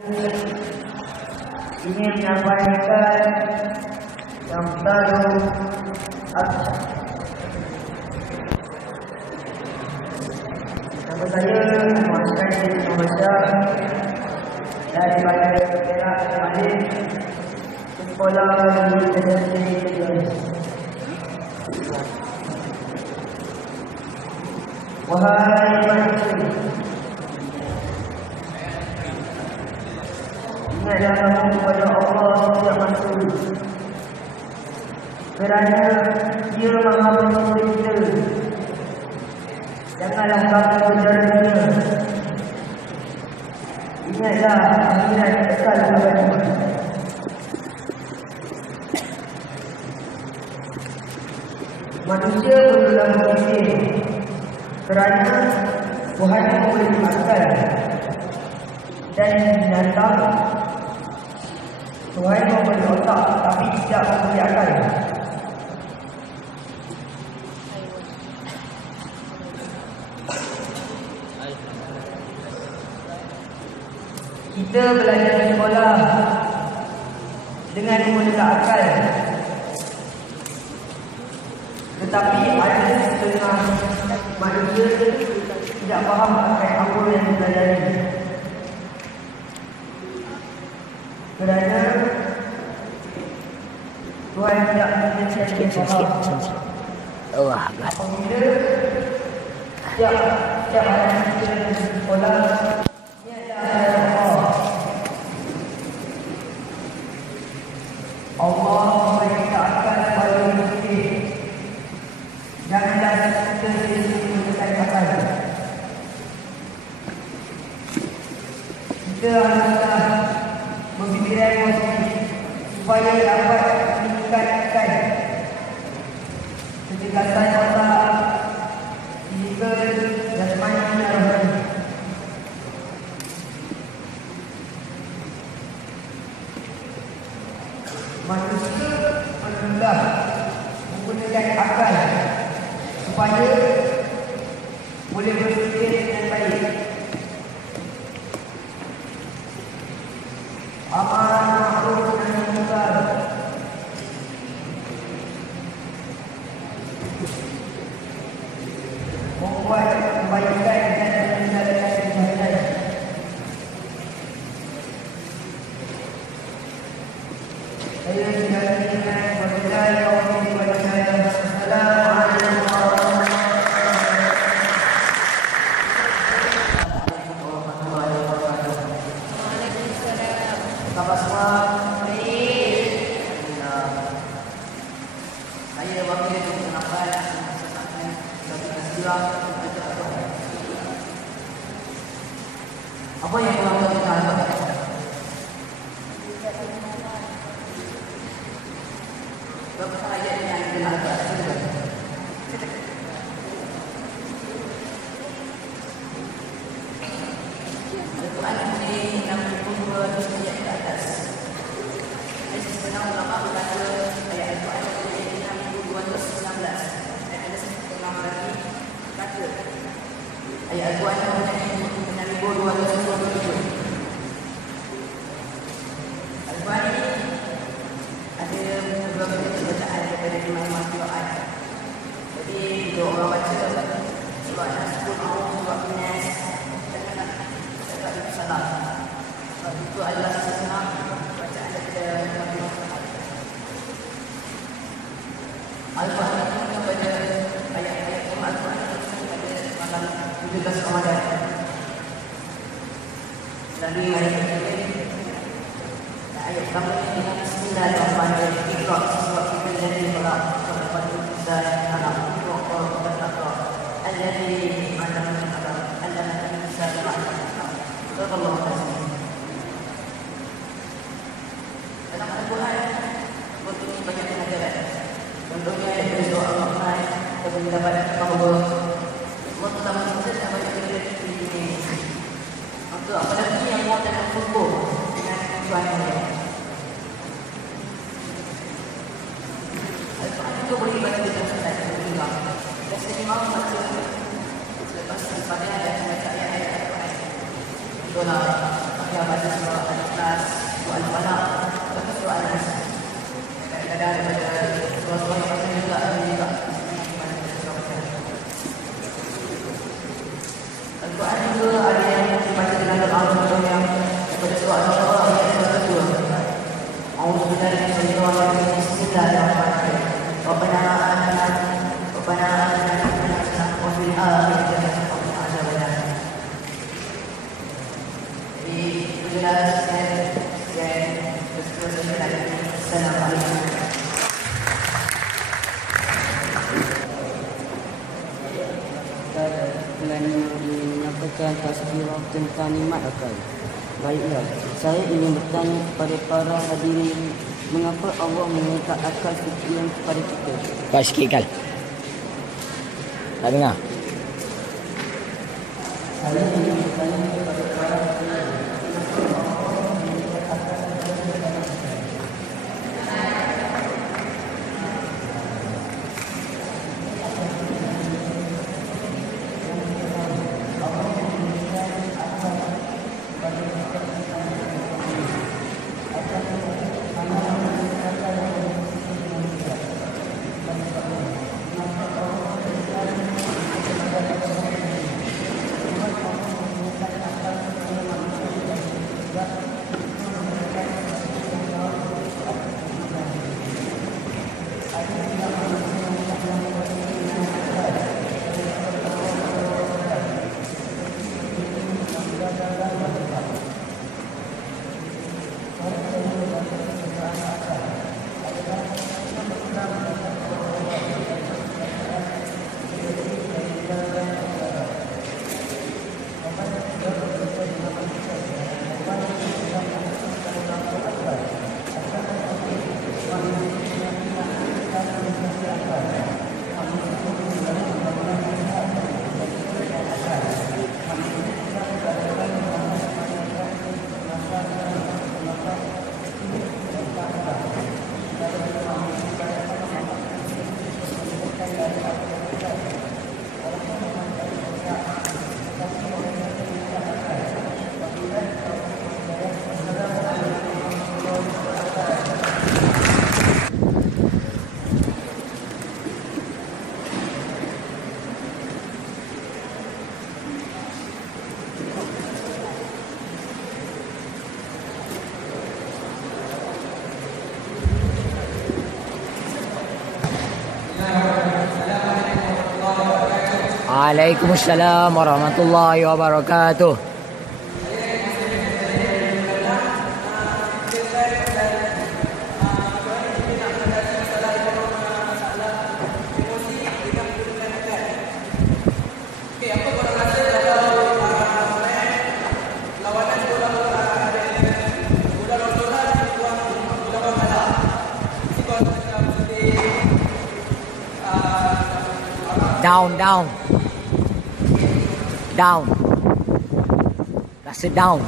ingin menyampaikan yang baru nama saya Muhammad Syed Muhammad daripada Perak Malik sekolah di SMK. Wahai manusia, ingatlah kamu kepada Allah setiap masa, kerana Dia Maha Penyayang kita. Janganlah kamu berjalan dunia. Ingatlah akhirat kekal abadi. Manusia perlulah berfikir, kerana Tuhan boleh dimakan, dan binatang Tuhan memberi otak tapi tidak memberi akal. Kita belajar di sekolah dengan menggunakan akal, tetapi ada setengah manusia tidak faham apa yang dipelajari, kerana Tuhan tidak menjadikan kita faham. Apabila setiap hari kita di sekolah, ini adalah Allah memberi kita akal kepada berfikir. Janganlah kita menggunakan akal. Kita haruslah berfikiran positif supaya dapat meningkatkan kecerdasan otak, fizikal, jasmani dan rohani. Manusia perlulah menggunakan akal supaya boleh berfikir dengan baik. Amalan ma'ruf nahi munkar, membuat kebaikan dan meninggalkan kejahatan. Saya sudah ingat wabillahi taufiq wal hidayah. Assalamualaikum warahmatullahi wabarakatuh. Khabar semua? Baik. Saya wakil untuk menambah apa yang Allah kita lakukan? Berapa ayat yang dilakukan? Al-Quran ini 62 ayat ke atas. Sebenarnya ulama berkata ayat Al-Quran ini 6219. Dan ada setengah lagi kata ayat Al-Quran ini 6227. Al-Quran ini ada beberapa bacaan daripada Imam Quran. Jadi bila orang baca surah An-Nas, surah An-Nas, tak ada salah. Sebab itu adalah setengah bacaan daripada Nabi Muhammad. Al-Quran ini pada ayat-ayat Al-Quran pada malam 17 Ramadan. Dari ayat ini, ayat pertama ini dengan Bismillahirrahmanirrahim. Iqra surah Al-Ladzi khalaq khalaqal insana alam Iqra al-Baqarah alladzi 'allama al-qalam 'allama al-insana ma lam ya'lam. Subhanallah. Dalam Al-Quran betul banyak pelajaran. Contohnya dari surah Al-Baqarah kita mendapat bahawa Muhammad tidak banyak belajar di dunia. Maka apalagi yang mau dalam kubur dengan tujuan dia. Al-Quran itu boleh dibaca dengan sangat berulang. Biasanya mahu baca selepas daripada ada ayat-ayat Al-Quran. Itulah Al-Fatihah baca surah Al-Ikhlas, surah Al-Falaq, atau surah Al-Nas. Kadang-kadang daripada surah-surah yang lain juga ada juga surah baca. Al-Quran juga ada yang dibaca dengan doa contohnya daripada surah Al-Baqarah ayat 102. A'udzubillahi minasyaitonir rajim. Bismillahirrahmanirrahim. Rabbana atina hasanah wa fil akhirati hasanah wa qina adzabannar. Jadi jelas dan seterusnya. Assalamualaikum. Dengan menyampaikan tazkirah tentang nikmat akal. Baiklah, saya ingin bertanya kepada para hadirin, mengapa Allah mengangkat akal fikiran kepada kita? Kau sikit Kal. Tak dengar. Saya ingin bertanya kepada para hadirin, Waalaikumsalam warahmatullahi wabarakatuh. Down. Rasa down.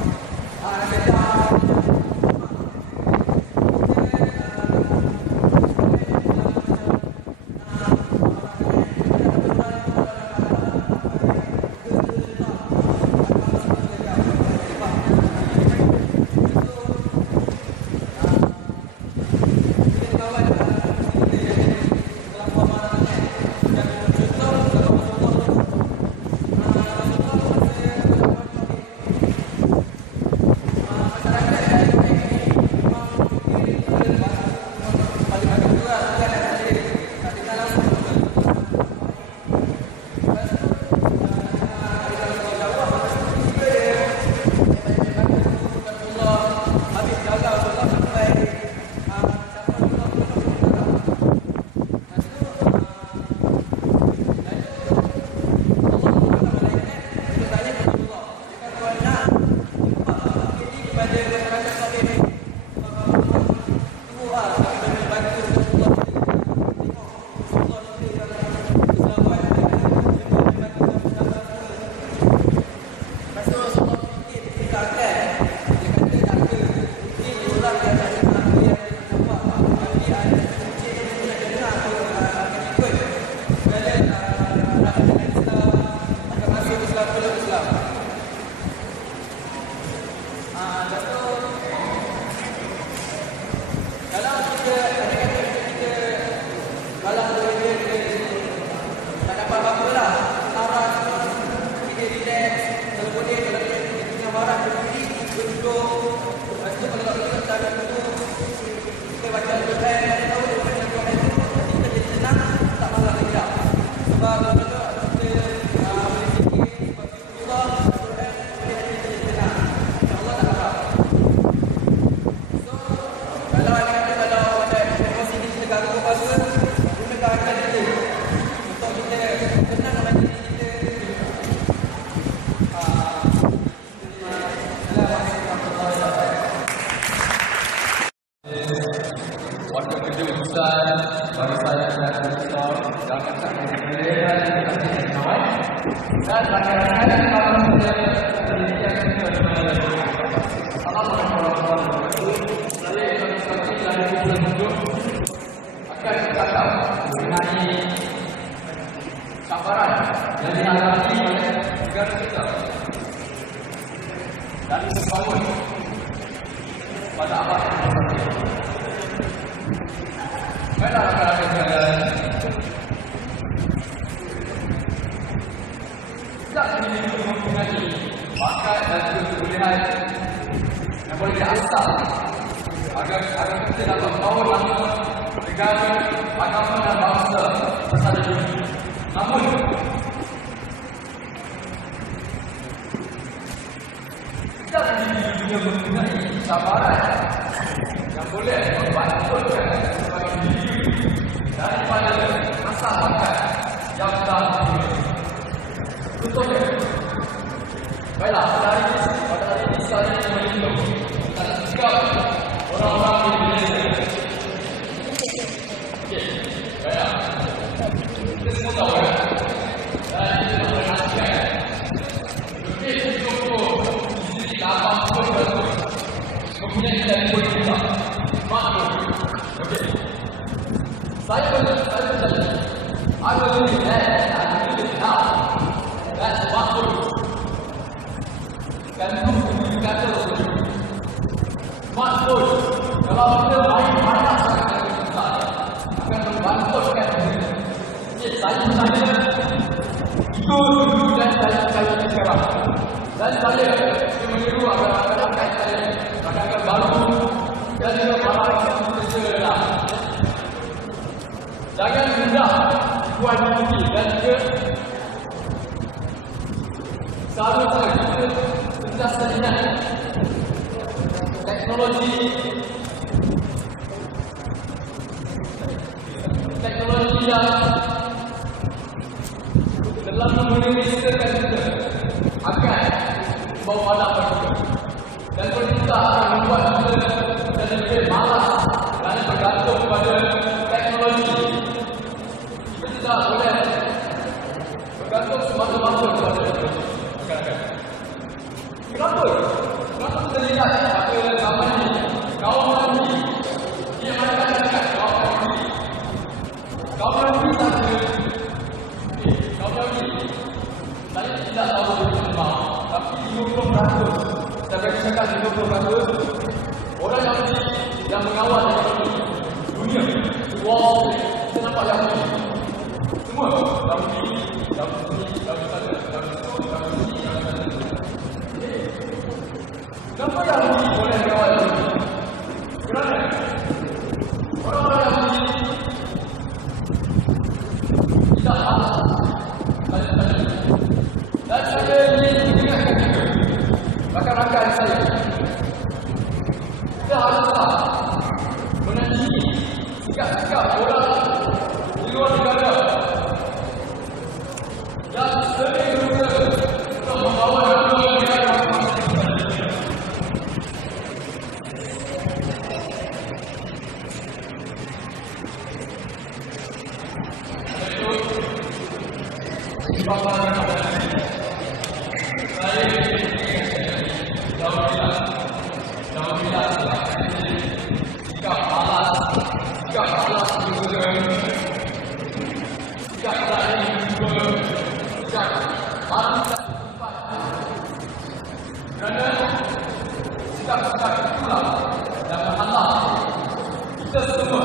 Waktu kerja urusan bagi saya dan Ustaz jangan sampai berlebihan dengan kawan dan rakan-rakan kalau saya pendidikan Assalamualaikum warahmatullahi wabarakatuh. Saya instruksi dari bulan hidup akan bercakap mengenai cabaran yang dihadapi oleh negara kita dan membangun pada abad yang baiklah rakan-rakan sekalian, tidak dimiliki mempunyai bakat dan kebolehan yang boleh diasah agar kita dapat membawa nama negara, agama dan bangsa bersama dunia. Namun tidak dimiliki juga mempunyai cabaran yang boleh membangkitkan sebagai diri daripada asal bakat yang telah dimiliki. Contohnya, baiklah, pada hari ini saya menunjuk dan juga orang-orang di Malaysia. Okey, baiklah. Kita semua tahu kan? Dan kita nak perhatikan. Lebih 70% mempunyai telefon kita. Maklum. Okey. Saya berkata, I will do that and do it now. That's maklum. Dan itu kata maklum. Kalau kita main banyak sangat kita akan membangkitkan diri. Okey, saya bertanya itu dulu dan saya sekarang. Dan saya meniru akan saya akan baru dan juga para pekerja. Jangan mudah buat diri dan juga seharusnya kita sentiasa ingat teknologi yang telah memerintahkan kita akan membawa pada kita dan kita akan membuat kita dan lebih malas dan bergantung pada teknologi. Kita tidak boleh bergantung semata-mata kepada teknologi. Kenapa? Kenapa kita lihat pada zaman ini kaum Nabi dia mengatakan kaum Nabi saya tidak tahu berapa, tapi 50%. Saya bagi cakap 50% orang yang mengawal ekonomi dunia, Wall Street, kita nampak Yahudi. Semua Yahudi sana, Yahudi sana. Kenapa Yahudi boleh mengawal ekonomi? Kerana orang-orang Yahudi tidak malas. Dan saya ingin mengingatkan juga rakan-rakan saya, kita haruslah menandingi sikap-sikap orang di luar negara yang sering berusaha untuk membawa negara kita semua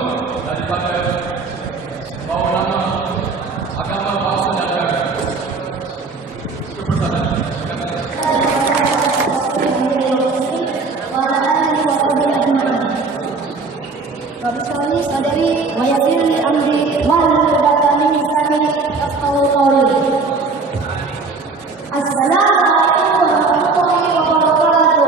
Wabillahi sadari wa yassir li amri wahlul 'uqdatam min lisani yafqahu qawli. Assalamualaikum warahmatullahi wabarakatuh.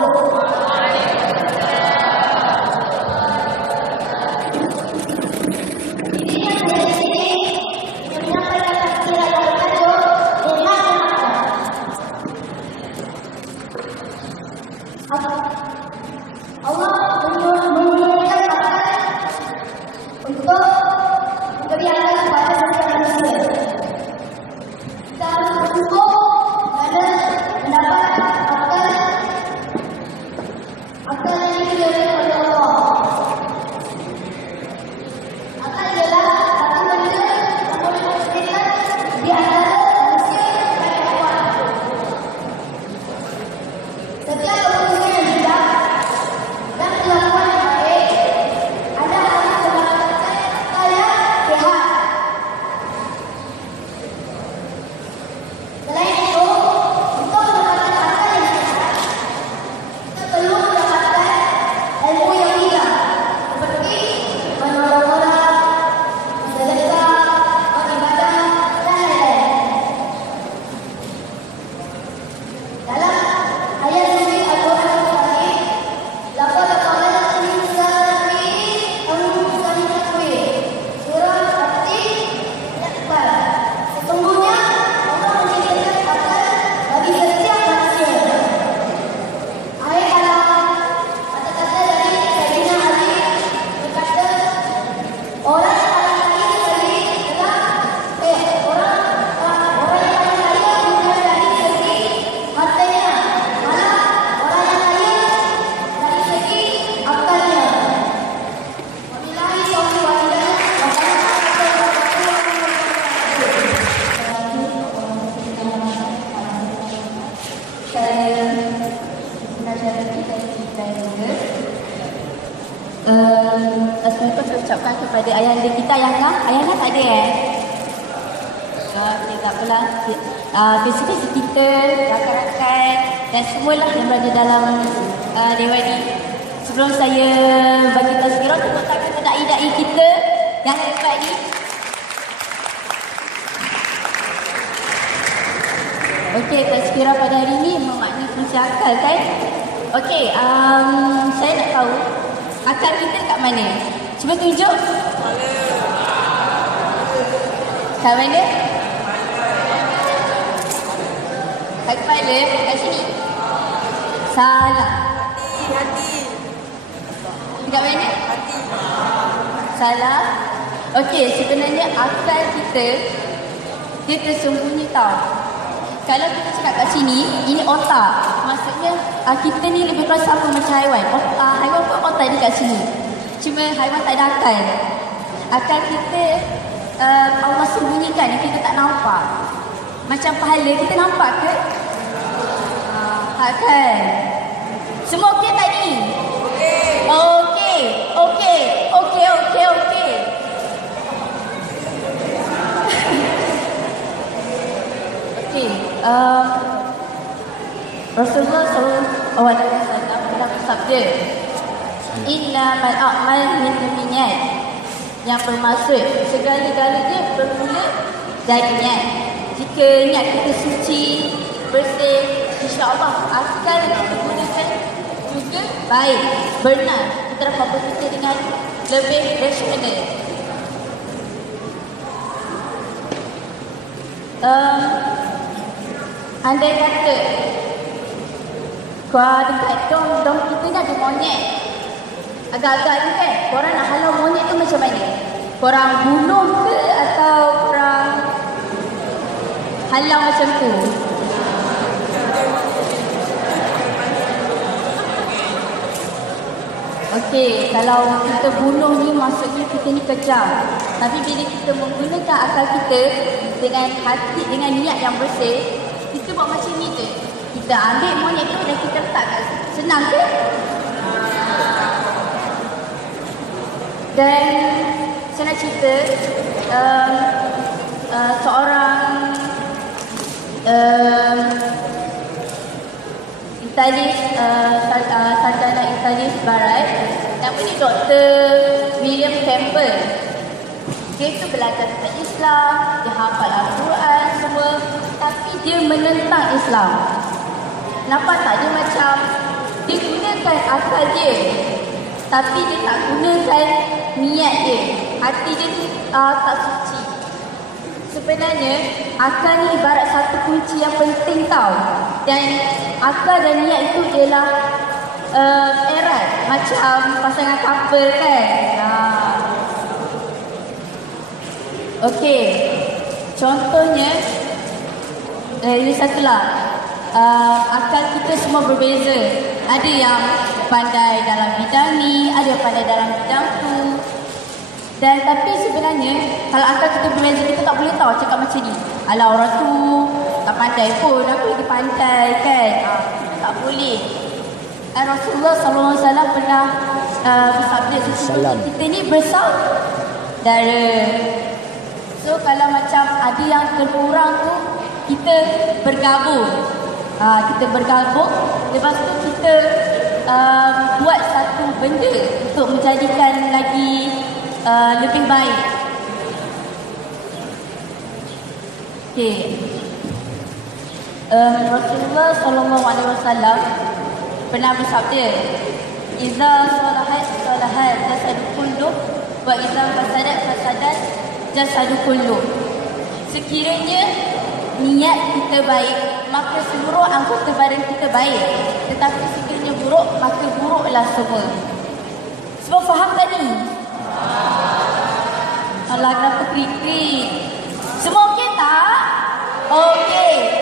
Ini yang saya di sini menyampaikan tafsir al-Qur'an dengan Allah menyediakan untuk memberi akal kepada setiap manusia. Kita harus bersyukur kerana mendapat akal yang diberikan oleh Allah. Akal ialah satu benda yang boleh membedakan di antara manusia dan haiwan. Setiap keputusan yang bijak dan kelakuan yang baik ada akan mendapatkan akal yang sehat. Selain itu, untuk mendapatkan akal yang sehat, kita perlu mendapatkan ilmu yang bijak seperti menolong orang, bersedekah, beribadah, dan lain-lain. Dalam ayat suci Al-Quran Al-Karim, laqad qala al-insanu fi takwir. Surah At-Tin ayat 4. Sesungguhnya Allah menyediakan akal bagi setiap manusia. Ayat dalam kata-kata dari Sayyidina Ali berkata, orang yang paling kaya sekali adalah orang yang paling kaya bukan dari segi hartanya, malah orang yang kaya dari segi akalnya. Wabillahi taufiq wal hidayah. Saya mengajar kita juga. Assalamualaikum saya ucapkan kepada ayahanda kita, ayahanda tak ada kita tak apalah. Kesi-kesi kita, rakan-rakan dan semualah yang berada dalam dewan ini. Sebelum saya bagi tazkirah, tepuk tangan kepada da'i-da'i kita yang hebat ni. Okey, tazkirah pada hari ini bermakna fungsi akal kan? Okey, saya nak tahu akal kita kat mana? Cuba tunjuk. Kat mana? Kat kepala, kat sini. Salah. Kat mana? Salah. Okey, sebenarnya akal kita dia tersembunyi tau. Kalau kita cakap kat sini, ini otak. Maksudnya kita ni lebih kurang sama macam haiwan. Haiwan pun otak dia kat sini. Cuma haiwan tak ada akal. Akal kita Allah sembunyikan, kita tak nampak. Macam pahala, kita nampak ke? Tak kan? Semua okey tadi? Okey. Okey. Rasulullah SAW pernah bersabda, Inna mal a'mal min niyyat, yang bermaksud segala-galanya bermula dari niat. Jika niat kita suci, bersih, insya-Allah akal yang kita gunakan juga baik, benar. Kita dapat berfikir dengan lebih rasional. Andai kata dekat dom kita ni ada monyet, agak-agak ni kan, korang nak halau monyet tu macam mana? Korang bunuh ke atau korang halau macam tu? Okey, kalau kita bunuh ni maksudnya kita ni kejam. Tapi bila kita menggunakan akal kita dengan hati, dengan niat yang bersih, kita buat macam ni je. Kita ambil monyet tu dan kita letak kat situ. Senang ke? Dan saya nak cerita seorang Italis, sarjana Italis Barat, nama ni Dr. William Campbell. Dia tu belajar tentang Islam, dia hafal Al-Quran semua, tapi dia menentang Islam. Nampak tak, dia macam dia gunakan akal dia, tapi dia tak gunakan niat dia. Hati dia tak suci. Sebenarnya akal ni ibarat satu kunci yang penting tau. Dan akal dan niat itu ialah erat, macam pasangan couple kan. Okey, contohnya ini satulah, akal kita semua berbeza. Ada yang pandai dalam bidang ni, ada yang pandai dalam bidang tu. Dan tapi sebenarnya kalau akal kita berbeza, kita tak boleh tahu cakap macam ni. Alah, orang tu tak pandai pun, aku lagi pandai kan. Kita tak boleh. Rasulullah SAW pernah bersabda, kita ni bersaudara. So kalau macam ada yang terkurang tu, kita bergabung. Kita bergabung, lepas tu kita buat satu benda untuk menjadikan lagi lebih baik. Okay. Rasulullah SAW pernah bersabda, "Iza salahat salahat jasadu kullu, wa iza fasadat fasadat jasadu kullu." Sekiranya niat kita baik, maka seluruh anggota badan kita baik. Tetapi sekiranya buruk, maka buruklah semua. Semua faham tak ni? Alah, kenapa krik-krik? Semua okey tak? Okey.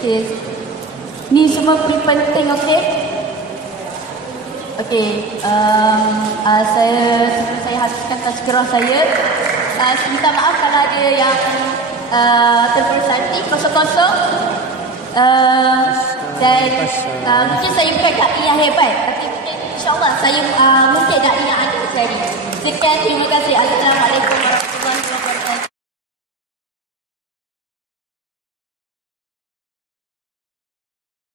Okay. Ni semua penting, okey? Okey. Saya habiskan tazkirah saya. Minta maaf kalau ada yang terpersati kosong-kosong. Dan mungkin saya bukan da'i yang hebat, tapi mungkin insyaAllah saya mungkin da'i yang anda cari. Sekian, terima kasih. Assalamualaikum warahmatullahi wabarakatuh.